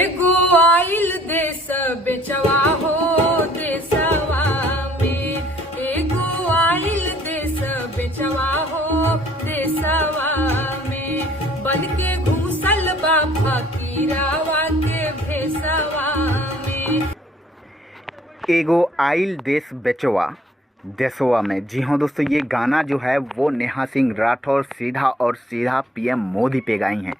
एगो आइल देश बेचवा हो देशवा में, एगो आइल देश बेचवा हो देशवा में, बन के घुसल बा फकीरावा के भेसवा में। एगो आइल देश बेचवा देशवा में। जी हाँ दोस्तों, ये गाना जो है वो नेहा सिंह राठौर सीधा और सीधा पीएम मोदी पे गाई हैं।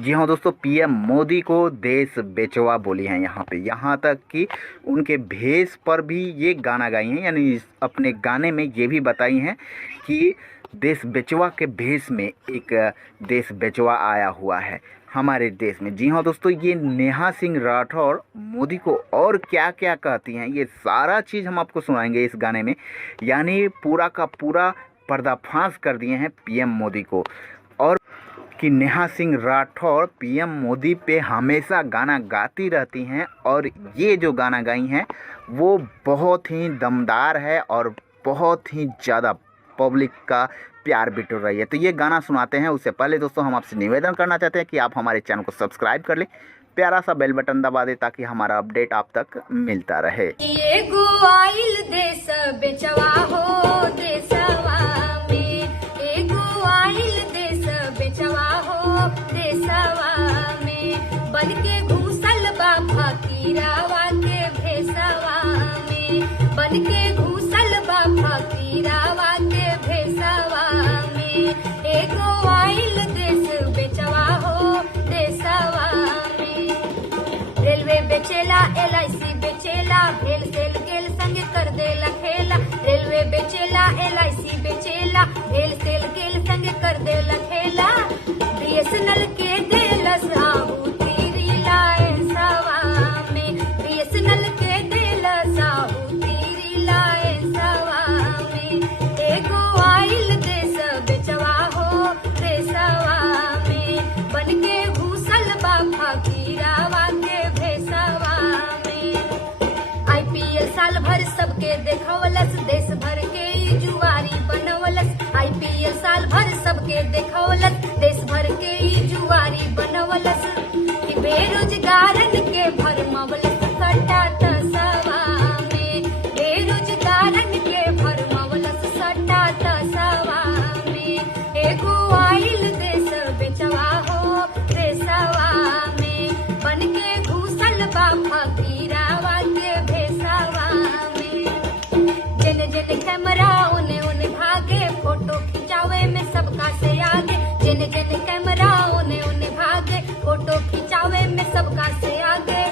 जी हाँ दोस्तों, पीएम मोदी को देश बेचवा बोली हैं यहाँ पे, यहाँ तक कि उनके भेष पर भी ये गाना गाई हैं, यानी अपने गाने में ये भी बताई हैं कि देश बेचवा के भेष में एक देश बेचवा आया हुआ है हमारे देश में। जी हाँ दोस्तों, ये नेहा सिंह राठौर मोदी को और क्या क्या कहती हैं, ये सारा चीज़ हम आपको सुनाएंगे इस गाने में। यानी पूरा का पूरा पर्दाफाश कर दिए हैं पीएम मोदी को, और कि नेहा सिंह राठौर पीएम मोदी पे हमेशा गाना गाती रहती हैं, और ये जो गाना गाई हैं वो बहुत ही दमदार है और बहुत ही ज़्यादा पब्लिक का प्यार बिटोर रही है। तो ये गाना सुनाते हैं। उससे पहले दोस्तों हम आपसे निवेदन करना चाहते हैं कि आप हमारे चैनल को सब्सक्राइब कर लें, प्यारा सा बेल बटन दबा दें ताकि हमारा अपडेट आप तक मिलता रहे। एगो आइल देश बेचवा हो देशवा में, एगो आइल देश बेचवा हो देशवा में, बन के घुसल बा फकीरावा के भेसवा में, बन के घुसल बा फकीरावा के भेसवा में, एगो आइल देश बेचवा हो देशवा में। रेलवे बेचेला LIC बेचेला, भेल सेल गेल संगे कर देला खेला, रेलवे बेचेला LIC बेचेला, भेल सेल गेल संगे कर देला खेला, BSNL के देलस आहुति रिलायंसवा में, BSNL के देलस आहुति रिलायंसवा में, एगो आइल देश बेचवा हो देशवा में, बन के घुसल बा फकीरावा के भेसवा में। IPL साल भर सबके देखवलस, देश भर के ई जुआरी बनवलस, IPL साल भर सबके देखवलस, देश भर के ई जुआरी बनवलस, कि बेरोजगारन के भरमवलस सट्टा तसवा में, बेरोजगारन के भरमवलस सट्टा तसवा में, एगो आइल देश बेचवा हो देशवा में, बन के घुसल बा फकीरावा के भेसवा में। जेने जेने कैमरा ओने ओने भागे, फोटो खिंचावे में सबका से आगे, जेने जेने कैमरा ओने ओने भागे, फोटो खिंचावे में सबका से आगे,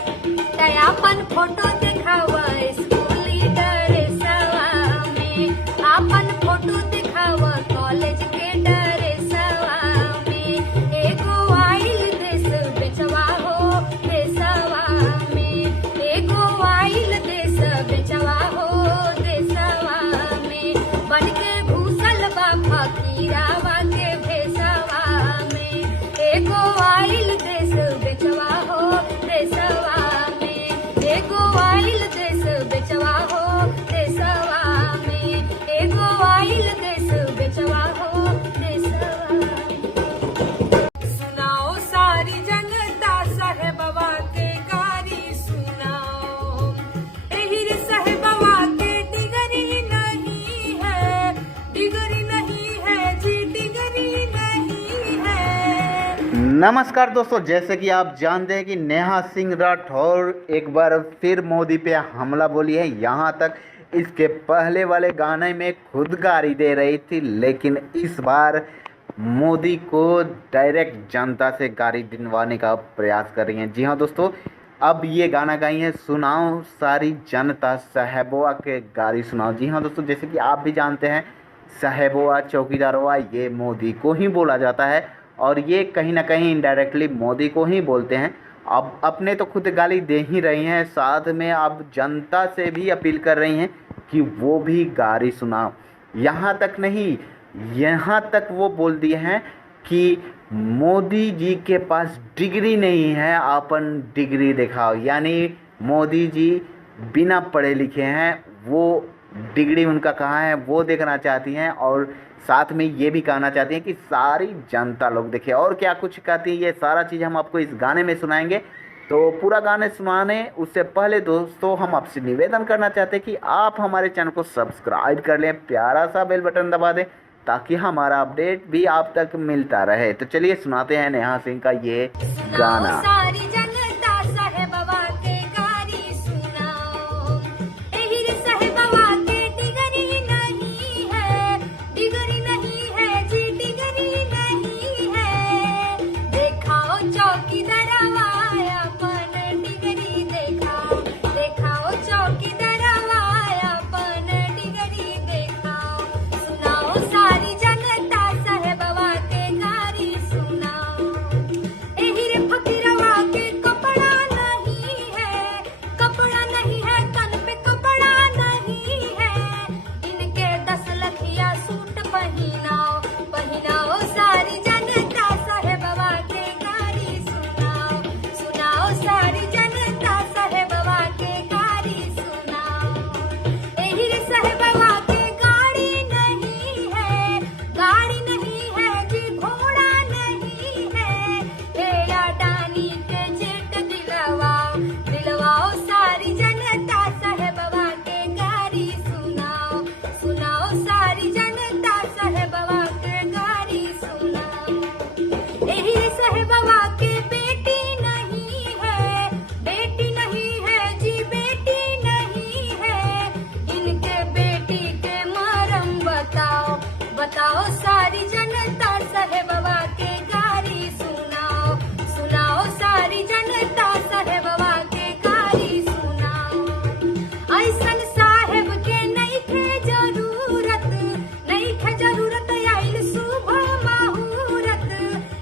तयापन फोटो दिखावा स्कूली ड्रेसवा में, आपन फोटो दिखावा कॉलेज के ड्रेसवा में, एगो आइल देश बेचवा हो देशवा में, एगो आइल देश बेचवा हो देशवा में, बन के घुसल बा फकीरावा के भेसवा में, एगो आइल देश बेचवा हो देशवा में, एगो आइल देश बेचवा हो देशवा में, एगो आइल देश बेचवा हो देशवा में। सुनाओ सारी जनता साहेबवा के गारी सुनाओ, एही रे साहेबवा के डिगरी नहीं है, डिगरी नहीं है जी, डिगरी नहीं है। नमस्कार दोस्तों, जैसे कि आप जानते हैं कि नेहा सिंह राठौर एक बार फिर मोदी पे हमला बोली है। यहाँ तक इसके पहले वाले गाने में खुद गाली दे रही थी, लेकिन इस बार मोदी को डायरेक्ट जनता से गाली दिलवाने का प्रयास कर रही हैं। जी हाँ दोस्तों, अब ये गाना गाई है सुनाओ सारी जनता साहेबवा के गाली सुनाओ। जी हाँ दोस्तों, जैसे कि आप भी जानते हैं साहेबवा चौकीदारवा ये मोदी को ही बोला जाता है, और ये कहीं ना कहीं इनडायरेक्टली मोदी को ही बोलते हैं। अब अपने तो खुद गाली दे ही रही हैं, साथ में अब जनता से भी अपील कर रही हैं कि वो भी गाली सुनाओ। यहाँ तक नहीं, यहाँ तक वो बोल दिए हैं कि मोदी जी के पास डिग्री नहीं है, अपन डिग्री दिखाओ। यानी मोदी जी बिना पढ़े लिखे हैं, वो डिग्री उनका कहाँ है वो देखना चाहती हैं, और साथ में ये भी कहना चाहती हैं कि सारी जनता लोग देखे। और क्या कुछ कहती है ये सारा चीज़ हम आपको इस गाने में सुनाएंगे, तो पूरा गाने सुनाने उससे पहले दोस्तों हम आपसे निवेदन करना चाहते हैं कि आप हमारे चैनल को सब्सक्राइब कर लें, प्यारा सा बेल बटन दबा दें ताकि हमारा अपडेट भी आप तक मिलता रहे। तो चलिए सुनाते हैं नेहा सिंह का ये गाना। सारी जनता साहेबवा के गारी सुनाओ, एही रे साहेबवा के डिगरी नहीं है, डिगरी नहीं है जी, डिगरी नहीं है। देखाओ चौकीदारवा अपन डिगरी देखाओ, देखाओ चौकीदारवा अपन डिगरी देखाओ। सुनाओ सारी जनता साहेबवा के गारी सुनाओ, एही रे फकीरवा के कपड़ा नहीं है, कपड़ा नहीं है, तन पे कपड़ा नहीं है। इनके 10 लखिया सूट पहिनाओ, पहिनाओ सारी जनता साहेबवा के गारी सुनाओ, सुनाओ सारी जनता साहेबवा के गारी सुनाओ। एही रे साहेबवा के गाड़ी नहीं है, गाड़ी नहीं है जी, घोड़ा नहीं है। हेया डानी के जेट दिलवाओ, दिलवाओ सारी जनता साहेबवा के गारी सुनाओ, सुनाओ सारी जनता साहेबवा के गारी सुनाओ। एही रे साहेबवा के बेटी नहीं है, बेटी नहीं है जी, बेटी नहीं है। इनके बेटी के मरम बताओ, बताओ सारी जनता साहेबवा के गारी सुनाओ, सुनाओ सारी जनता साहेबवा के गारी सुनाओ। ऐसन साहेब के नइखे जरूरत, नइखे जरूरत आइल सुबह मुहूर्त।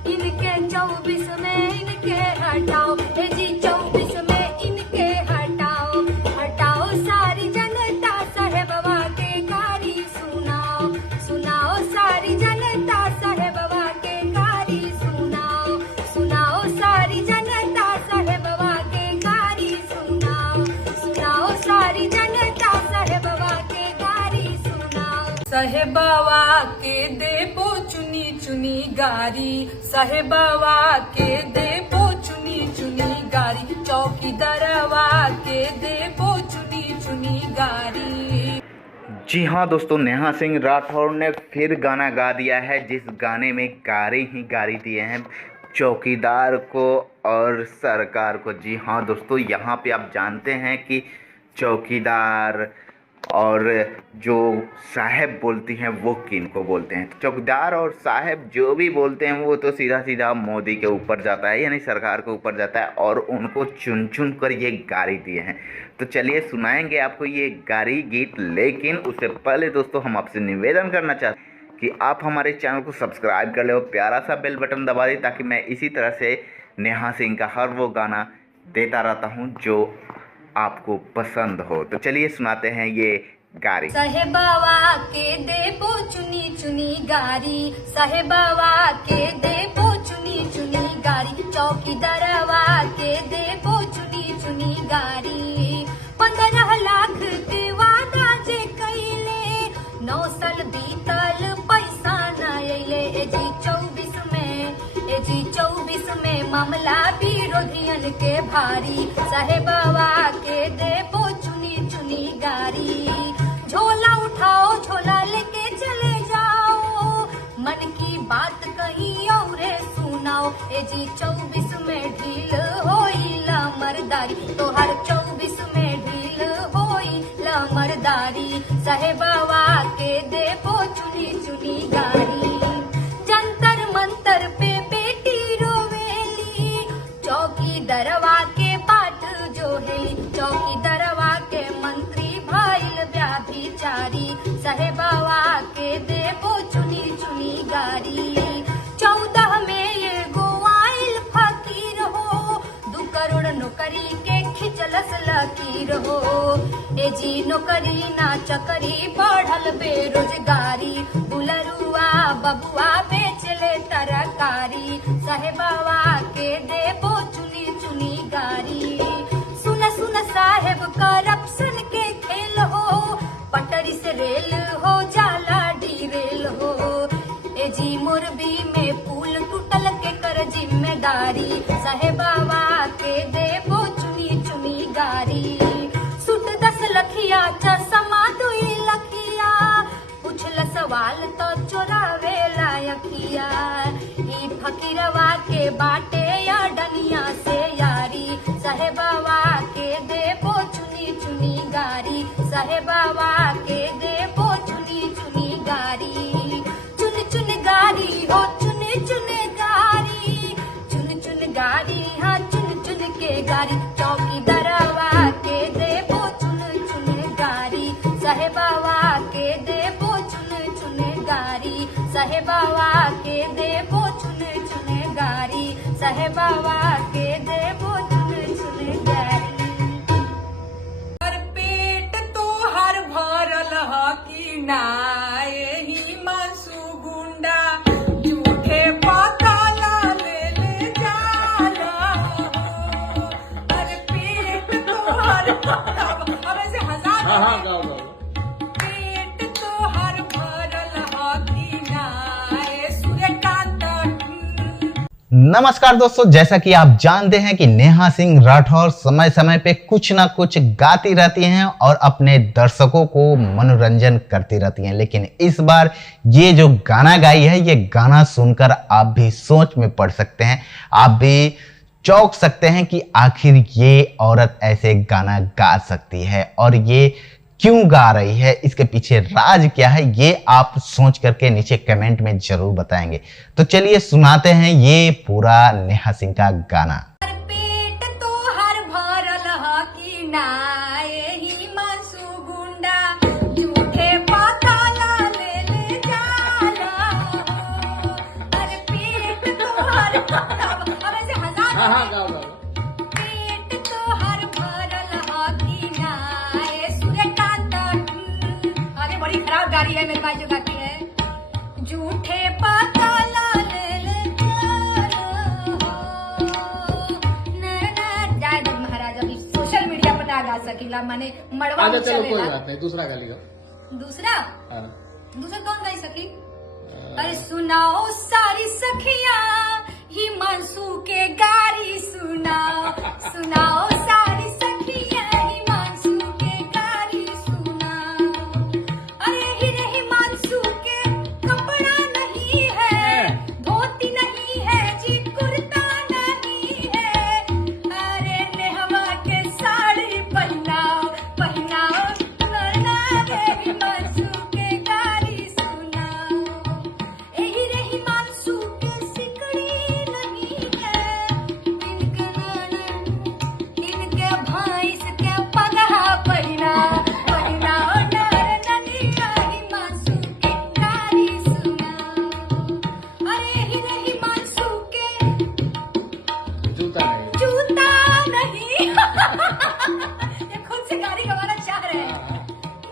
इनके 24 में इनके हटाओ, हे जी 24 में इनके हटाओ, हटाओ सारी जनता साहेबवा के गारी सुनाओ, सुनाओ सारी जनता साहेबवा के गारी सुनाओ, सुनाओ सारी जनता साहेबवा के गारी सुनाओ, सुनाओ सारी जनता साहेबवा के गारी सुनाओ। साहेबवा के देबो चुनी चुनी गारी, साहेबवा के देबो चुनी चुनी गारी, चौकीदारवा के देबो चुनी चुनी गारी। जी हाँ दोस्तों, नेहा सिंह राठौर ने फिर गाना गा दिया है जिस गाने में गारी ही गारी दिए हैं चौकीदार को और सरकार को। जी हाँ दोस्तों, यहाँ पे आप जानते हैं कि चौकीदार और जो साहब बोलती हैं वो किन को बोलते हैं। तो चौकीदार और साहब जो भी बोलते हैं वो तो सीधा सीधा मोदी के ऊपर जाता है, यानी सरकार के ऊपर जाता है, और उनको चुन चुन कर ये गारी दिए हैं। तो चलिए सुनाएंगे आपको ये गारी गीत, लेकिन उससे पहले दोस्तों हम आपसे निवेदन करना चाहते हैं कि आप हमारे चैनल को सब्सक्राइब कर ले और प्यारा सा बेल बटन दबा दें ताकि मैं इसी तरह से नेहा सिंह का हर वो गाना देता रहता हूँ जो आपको पसंद हो। तो चलिए सुनाते हैं ये गारी। साहेबवा के देबो चुनी चुनी गारी, साहेबवा के देबो चुनी चुनी गारी, चौकीदारवा के देबो चुनी चुनी गारी। 15 लाख के वादा जे कइले, 9 साल बीतल पैसा न अइले। ए जी 24 में, ए जी 24 में मामला विरोधियन के भारी, साहेबवा के देबो चुनी चुनी गारी। झोला उठाओ, झोला लेके चले जाओ, मन की बात कहीं और सुनाओ। ए जी 24 में ढील होई मरदारी, तो हर 24 में ढील होई मरदारी, साहेबवा के देबो चुनी चुनी गारी। जंतर मंतर पे बेटी रोवेली, चौकीदारवा के पाठ जोहेली, चौकीदारवा के मंत्री भाईल व्याभिचारी, साहेबवा के देबो चुनी चुनी गारी। 14 में ये गोवाइल फकीर हो, 2 करोड़ नौकरी के खिचलस लकीर हो। ए जी नौकरी ना चकरी बढ़ल बेरोजगारी, दुलरुआ बबुआ बेचले तरकारी, साहेबवा के देबो चुनी चुनी गारी। सुन सुन साहेब करप्शन के खेल हो, पटरी से रेल हो जाला डीरेल हो। ए जी मोरबी में पुल टूटल के कर जिम्मेदारी, साहेबवा के देबो चोरावेला अखिया। ई फकीरवा के बाटे या डनिया से यारी, साहेबवा के देबो चुनी चुनी गारी, साहेबवा के देबो चुनी चुनी गारी। चुन चुन गारी हो चुन चुन गारी, चुन चुन गारी हाँ चुन चुन के गारी, चौकीदारवा के देबो चुन चुन गारी, साहेबवा के देबो चुन चुन गारी, साहेबवा के देबो चुन चुन गारी, साहेबवा के देबो चुन चुन गारी। हर पेट तो हर भरल ह कि ना एही मांसू गुंडा झूठे पताला ले जाला हो। हर पेट तो हर अब ऐसे हजार पेट तो हर भरल ह कि ना ए सूर्यकांत। नमस्कार दोस्तों, जैसा कि आप जानते हैं कि नेहा सिंह राठौर समय समय पे कुछ ना कुछ गाती रहती हैं और अपने दर्शकों को मनोरंजन करती रहती हैं, लेकिन इस बार ये जो गाना गाई है, ये गाना सुनकर आप भी सोच में पड़ सकते हैं, आप भी चौंक सकते हैं कि आखिर ये औरत ऐसे गाना गा सकती है और ये क्यों गा रही है, इसके पीछे राज क्या है, ये आप सोच करके नीचे कमेंट में जरूर बताएंगे। तो चलिए सुनाते हैं ये पूरा नेहा सिंह का गाना। हर पेट तो हर भरल ह कि ना एही मांसू गुंडा झूठे पताला ले जाला हो। हर पेट तो हर अब ऐसे हजार पेट तो हर भरल ह कि ना ए सूर्यकांत। अरे बड़ी खराब गाड़ी है मेरे भाई जो गाती है। झूठे पताला ले जाला हो। जाए दो महाराज, अभी सोशल मीडिया पर ना गा सकीला, माने मड़वा अच्छा चलो कोई चलेला। बात नहीं, दूसरा गा लियो। दूसरा हाँ। दूसरा कौन गाई सकी? अरे सुनाओ सारी सखियां हिमांशु के गारी सुनाओ, सुनाओ सारी सखियां हिमांशु के गारी सुनाओ। अरे हीरे हिमांशु के कपड़ा नहीं है, धोती नहीं है जी, कुर्ता नहीं है। अरे नेहवा के साड़ी पहनाओ, पहनाओ नैना रे हिमांशु के गारी सुनाओ। एही रे हिमांशु के सिकड़ी नहीं है, इनके भैंस के पगहा पहनाओ, पहनाओ नैना हिमांशु के गारी सुनाओ। अरे एही रे हिमांशु के जूता नहीं। जूता नहीं ये खुद से गाड़ी गवाना चाह रहे हैं।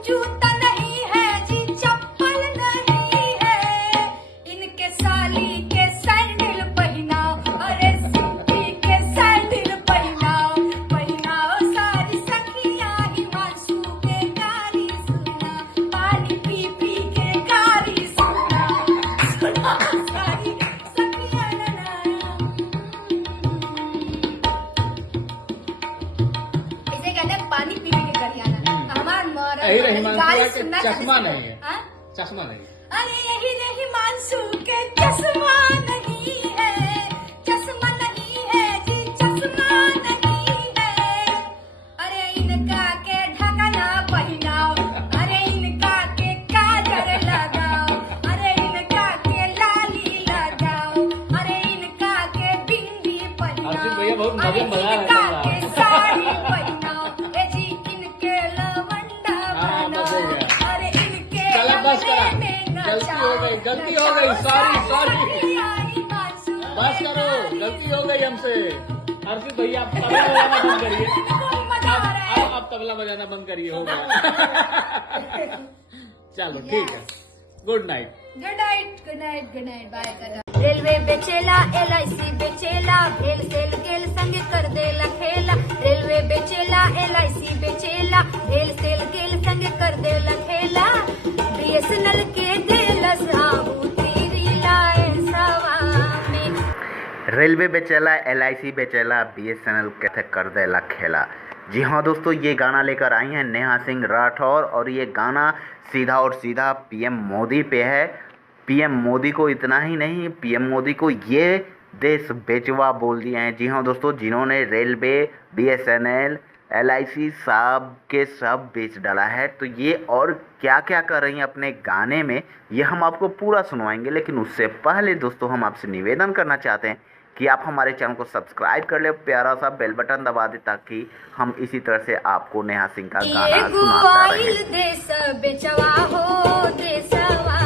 जूता नहीं है जी, चप्पल नहीं है, इनके साली के सैंडल पहनाओ। अरे सिंधी के सैंडल पहनाओ, पहनाओ सारी सखियां हिमांशु के गारी सुनाओ। पानी पी पी के गारी सुनाओ, सुनाओ सारी सखियां इसे कहते हैं पानी पी पी के गरियाना। हमार यही रही गाली हिमांशु सुनना के चश्मा चाहते नहीं है। हाँ? चश्मा नहीं। अरे यही रही मानसू के चश्मा नहीं है, चश्मा नहीं है जी, चश्मा नहीं है। अरे इनका के ढकना पहनाओ, अरे इनका के काजल लगाओ, अरे इनका के लाली लगाओ, अरे इनका के बिंदी पहनाओ, अर्जुन भैया बहुत अरे मजे में बजा रहे इनका हैं। के साड़ी पहनाओ, ए जी इनके लवंडा हाँ, बनाओ, मजे में। अरे इनके चलो बस करा, गले में गलती हो गई, गलती हो गई, सॉरी। बस करो, गलती हो गई हमसे। अर्जुन भैया आप तबला बजाना बंद करिए। अब तबला बजाना बंद करिए, हो गया। चलो ठीक है, good night. Good night, good night, good night, bye करना। रेलवे बेचेला, LIC बेचेला, भेल सेल गेल संग कर देला खेला। रेलवे बेचेला, LIC बेचेला, भेल सेल गेल संग कर देला खेला। BSNL के देलस आहुति रिलायंसवा में। रेलवे बेचेला, LIC बेचेला, BSNL कहते कर देला खेला। जी हाँ दोस्तों, ये गाना लेकर आई हैं नेहा सिंह राठौर और ये गाना सीधा और सीधा PM मोदी पे है। पीएम मोदी को इतना ही नहीं, पीएम मोदी को ये देश बेचवा बोल दिए हैं। जी हाँ दोस्तों, जिन्होंने रेलवे, बीएसएनएल, एलआईसी सब के सब बेच डाला है। तो ये और क्या क्या कर रही हैं अपने गाने में, ये हम आपको पूरा सुनवाएंगे। लेकिन उससे पहले दोस्तों हम आपसे निवेदन करना चाहते हैं कि आप हमारे चैनल को सब्सक्राइब कर ले, प्यारा सा बेल बटन दबा दे, ताकि हम इसी तरह से आपको नेहा सिंह का गाना सुनाता रहे। देश बेचवा हो देशवा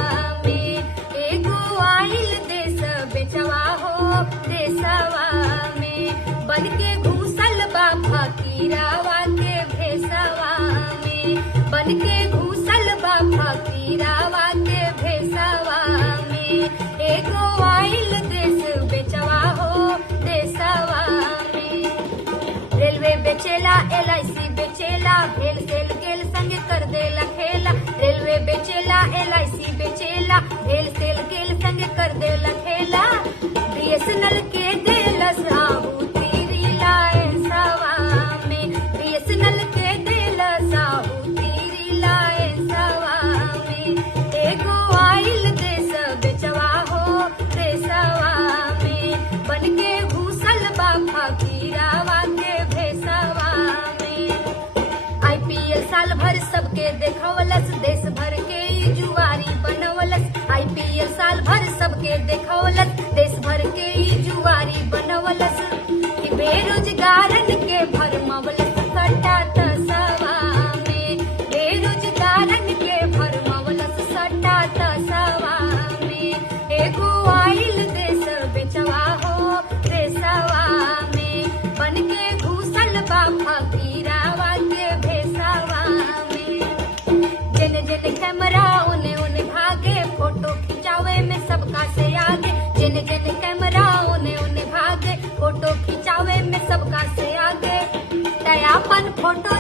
में, एगो आइल देश बेचवा हो देशवा में, बन के घूसल बा फकीरावा के भेसवा में, बन के घूसल बा फकीरावा के भेसवा में, एगो आइल देश बेचवा हो देशवा में। रेलवे बेचेला, एलआईसी बेचेला, भेल सेल गेल संग कर देला खेला। रेलवे बेचेला, एलआईसी बेचेला, भेल सेल गेल संग कर देला खेला। बीएसएनएल के देलस आहुति रिलायंसवा में, बीएसएनएल के देलस आहुति रिलायंसवा में, एगो आइल देश बेचवा हो देशवा में, बन के घूसल बा फकीरावा के भेसवा में। आईपीएल साल भर सबके देखवलस, देश भर के ई जुआरी बनवलस। आईपीएल साल भर सबके देखवलस, देश भर के ई जुआरी बनवलस। कि बेरोजगारन के भरमवलस सट्टा तसवा में, बेरोजगारन के भरमवलस सट्टा तसवा में, एगो आइल देश बेचवा हो देशवा में, बन के घूसल बा फकीरावा के भेसवा में। जेने जेने कैमरा उने उने भागे, फोटो खिंचावे में सबका से आगे। जेने जेने कैमरा उने उने भागे, फोटो खिंचावे में सबका से आगे। दयापन फोटो